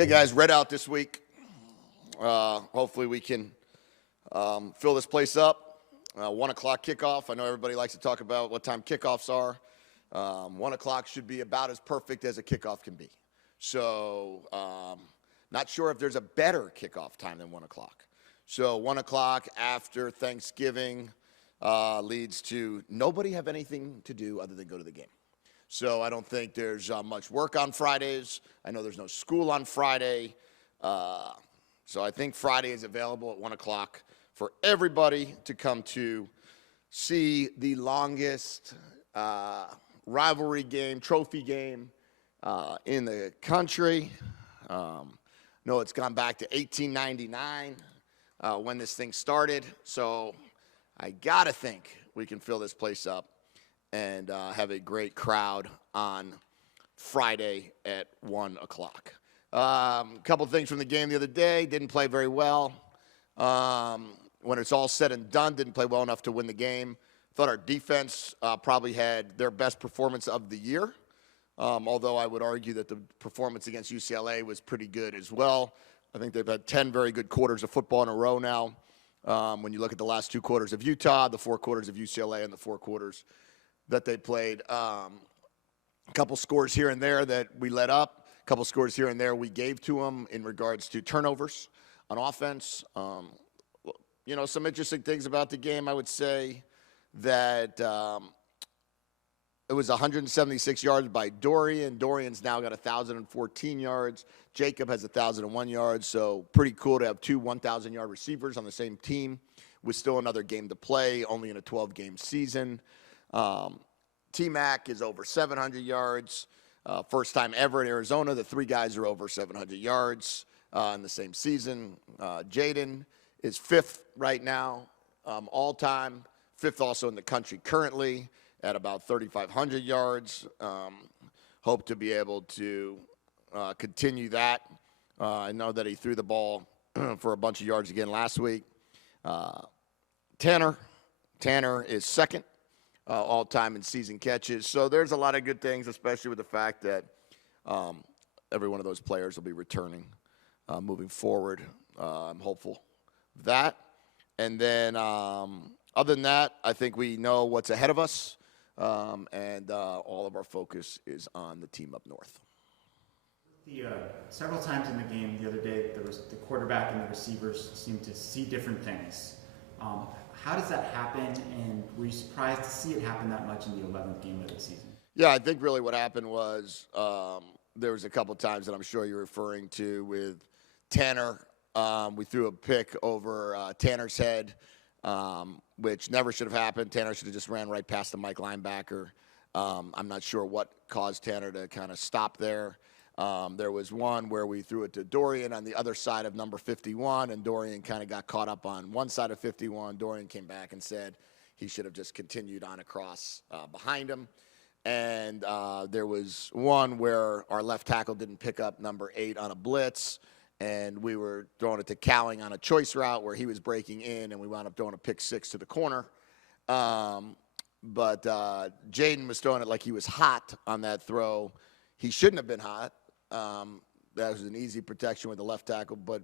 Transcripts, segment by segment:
Okay, guys, red out this week. Hopefully we can fill this place up. 1 o'clock kickoff. I know everybody likes to talk about what time kickoffs are. 1 o'clock should be about as perfect as a kickoff can be. So not sure if there's a better kickoff time than 1 o'clock. So 1 o'clock after Thanksgiving leads to nobody have anything to do other than go to the game. So I don't think there's much work on Fridays. I know there's no school on Friday. So I think Friday is available at 1 o'clock for everybody to come to see the longest rivalry game, trophy game in the country. No, it's gone back to 1899 when this thing started. So I got to think we can fill this place up and have a great crowd on Friday at 1 o'clock. A couple things from the game the other day. Didn't play very well. When it's all said and done, didn't play well enough to win the game. Thought our defense probably had their best performance of the year, although I would argue that the performance against UCLA was pretty good as well. I think they've had 10 very good quarters of football in a row now. When you look at the last 2 quarters of Utah, the 4 quarters of UCLA, and the 4 quarters that they played. A couple scores here and there that we let up. A couple scores here and there we gave to them in regards to turnovers on offense. Some interesting things about the game. I would say that it was 176 yards by Dorian. Dorian's now got 1,014 yards. Jacob has 1,001 yards. So pretty cool to have 2 1,000-yard receivers on the same team with still another game to play, only in a 12-game season. T-Mac is over 700 yards. First time ever in Arizona that 3 guys are over 700 yards in the same season. Jaden is 5th right now, all time. 5th also in the country currently at about 3,500 yards. Hope to be able to continue that. I know that he threw the ball for a bunch of yards again last week. Tanner is 2nd. All-time in season catches. So there's a lot of good things, especially with the fact that every one of those players will be returning moving forward. I'm hopeful of that. And then other than that, I think we know what's ahead of us, and all of our focus is on the team up north. Several times in the game the other day, there was the quarterback and the receivers seemed to see different things. How does that happen, and were you surprised to see it happen that much in the 11th game of the season? Yeah, I think really what happened was there was a couple times that I'm sure you're referring to with Tanner. We threw a pick over Tanner's head, which never should have happened. Tanner should have just ran right past the Mike linebacker. I'm not sure what caused Tanner to kind of stop there. There was one where we threw it to Dorian on the other side of number 51, and Dorian kind of got caught up on one side of 51. Dorian came back and said he should have just continued on across behind him. And there was one where our left tackle didn't pick up number 8 on a blitz, and we were throwing it to Cowling on a choice route where he was breaking in, and we wound up throwing a pick 6 to the corner. But Jaden was throwing it like he was hot on that throw. He shouldn't have been hot. That was an easy protection with the left tackle, but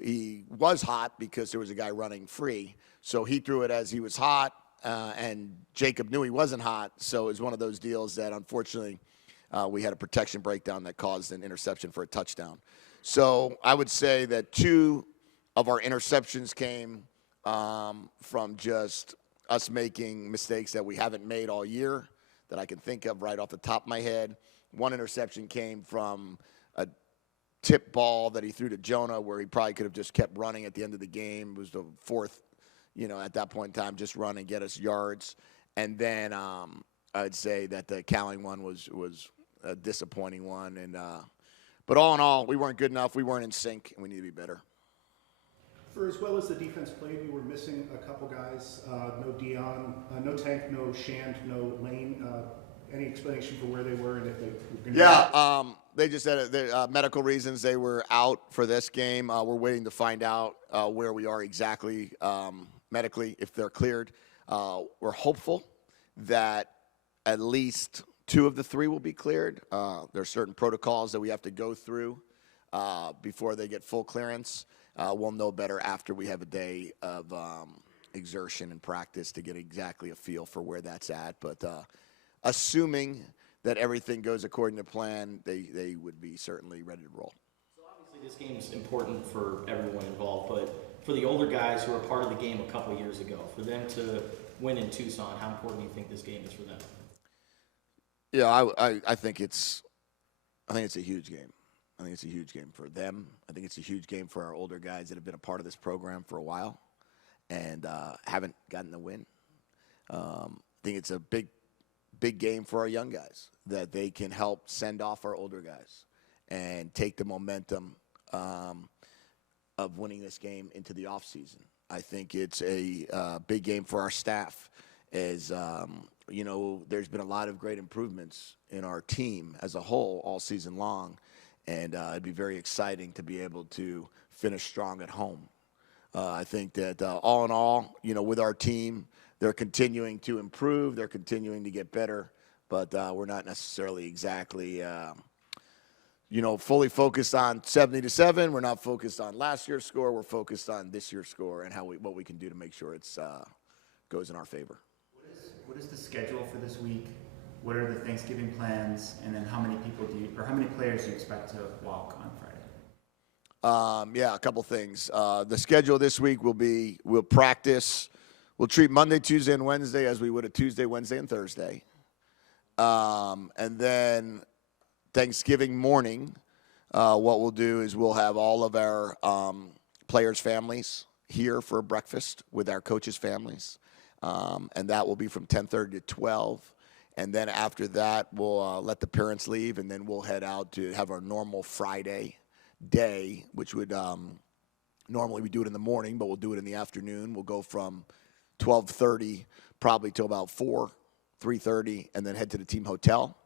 he was hot because there was a guy running free. So he threw it as he was hot, and Jacob knew he wasn't hot. So it was one of those deals that, unfortunately, we had a protection breakdown that caused an interception for a touchdown. So I would say that 2 of our interceptions came from just us making mistakes that we haven't made all year that I can think of right off the top of my head. One interception came from a tip ball that he threw to Jonah where he probably could have just kept running at the end of the game. It was the 4th, at that point in time, just run and get us yards. And then I'd say that the Cowling one was a disappointing one. But all in all, we weren't good enough. We weren't in sync, and we need to be better. For as well as the defense played, you were missing a couple guys. No Dion, no Tank, no Shand, no Lane. Any explanation for where they were and if they were going to? Yeah, they just said medical reasons they were out for this game. We're waiting to find out where we are exactly medically, if they're cleared. We're hopeful that at least 2 of the 3 will be cleared. There are certain protocols that we have to go through before they get full clearance. We'll know better after we have a day of exertion and practice to get exactly a feel for where that's at. But assuming that everything goes according to plan, they would be certainly ready to roll. So obviously this game is important for everyone involved, but for the older guys who were part of the game a couple years ago, for them to win in Tucson, how important do you think this game is for them? Yeah, I think it's a huge game. I think it's a huge game for them. I think it's a huge game for our older guys that have been a part of this program for a while and haven't gotten the win. I think it's a big game for our young guys that they can help send off our older guys and take the momentum of winning this game into the offseason. I think it's a big game for our staff. There's been a lot of great improvements in our team as a whole all season long, and it'd be very exciting to be able to finish strong at home. I think that all in all, with our team, they're continuing to improve, they're continuing to get better, but we're not necessarily exactly fully focused on 70-7. We're not focused on last year's score. We're focused on this year's score and what we can do to make sure it's goes in our favor. What is the schedule for this week? What are the Thanksgiving plans? And then how many players do you expect to walk on Friday? A couple things. The schedule this week we'll practice. We'll treat Monday, Tuesday, and Wednesday as we would a Tuesday, Wednesday, and Thursday. And then Thanksgiving morning, what we'll do is we'll have all of our players' families here for breakfast with our coaches' families. And that will be from 10:30 to 12. And then after that, we'll let the parents leave, and then we'll head out to have our normal Friday day, which would normally we do it in the morning, but we'll do it in the afternoon. We'll go from 12:30 probably till about 3:30, and then head to the team hotel.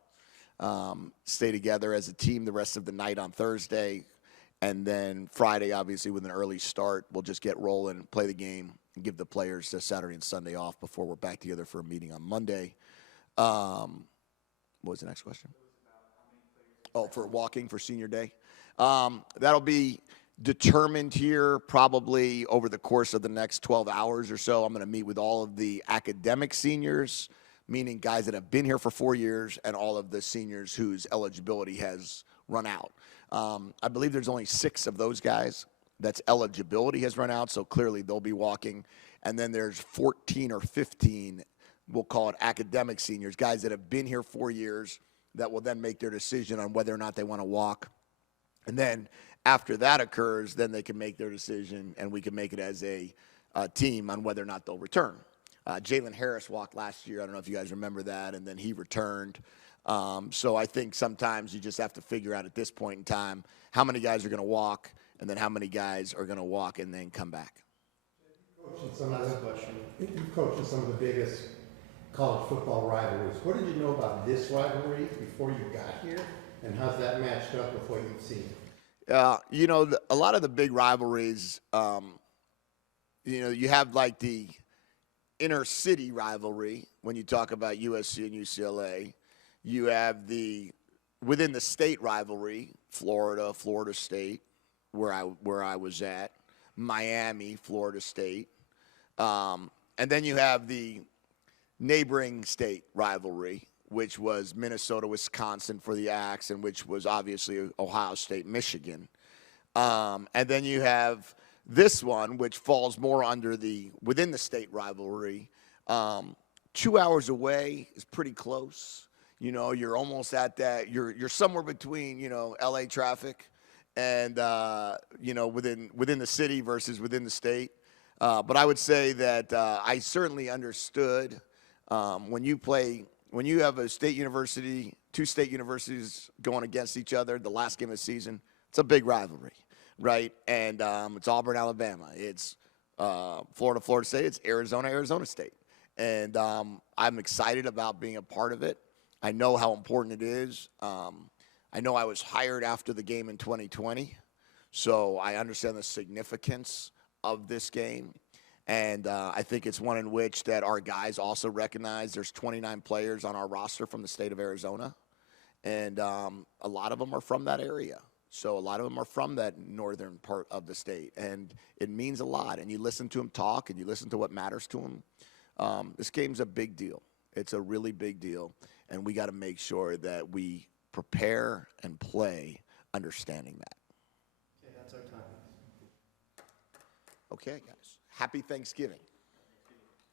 Stay together as a team the rest of the night on Thursday. And then Friday, obviously, with an early start, we'll just get rolling, play the game, and give the players Saturday and Sunday off before we're back together for a meeting on Monday. What was the next question? Oh, for walking for senior day. That'll be determined here probably over the course of the next 12 hours or so. I'm going to meet with all of the academic seniors, meaning guys that have been here for 4 years, and all of the seniors whose eligibility has run out. I believe there's only 6 of those guys that's eligibility has run out, so clearly they'll be walking. And then there's 14 or 15, we'll call it academic seniors, guys that have been here 4 years that will then make their decision on whether or not they want to walk. And then after that occurs, then they can make their decision, and we can make it as a team on whether or not they'll return. Jalen Harris walked last year. I don't know if you guys remember that, and then he returned. So I think sometimes you just have to figure out at this point in time how many guys are going to walk, and then how many guys are going to walk and then come back. You've coached in some of the biggest college football rivalries. What did you know about this rivalry before you got here, and how's that matched up with what you've seen? A lot of the big rivalries, you have like the inner city rivalry when you talk about USC and UCLA. You have the within the state rivalry, Florida State, where I was at, Miami, Florida State, and then you have the neighboring state rivalry, which was Minnesota, Wisconsin for the Axe, and which was obviously Ohio State, Michigan. And then you have this one, which falls more under the within the state rivalry. 2 hours away is pretty close. You're almost at that. You're somewhere between LA traffic and within the city versus within the state. But I would say that I certainly understood when you have a state university, 2 state universities going against each other, the last game of the season, it's a big rivalry, right? And it's Auburn, Alabama. It's Florida State. It's Arizona State. And I'm excited about being a part of it. I know how important it is. I know I was hired after the game in 2020, so I understand the significance of this game. And I think it's one in which that our guys also recognize there's 29 players on our roster from the state of Arizona. And a lot of them are from that area. So a lot of them are from that northern part of the state, and it means a lot. And you listen to them talk, and you listen to what matters to them. This game's a big deal. It's a really big deal, and we got to make sure that we prepare and play understanding that. Okay, that's our time. Okay, guys. Happy Thanksgiving.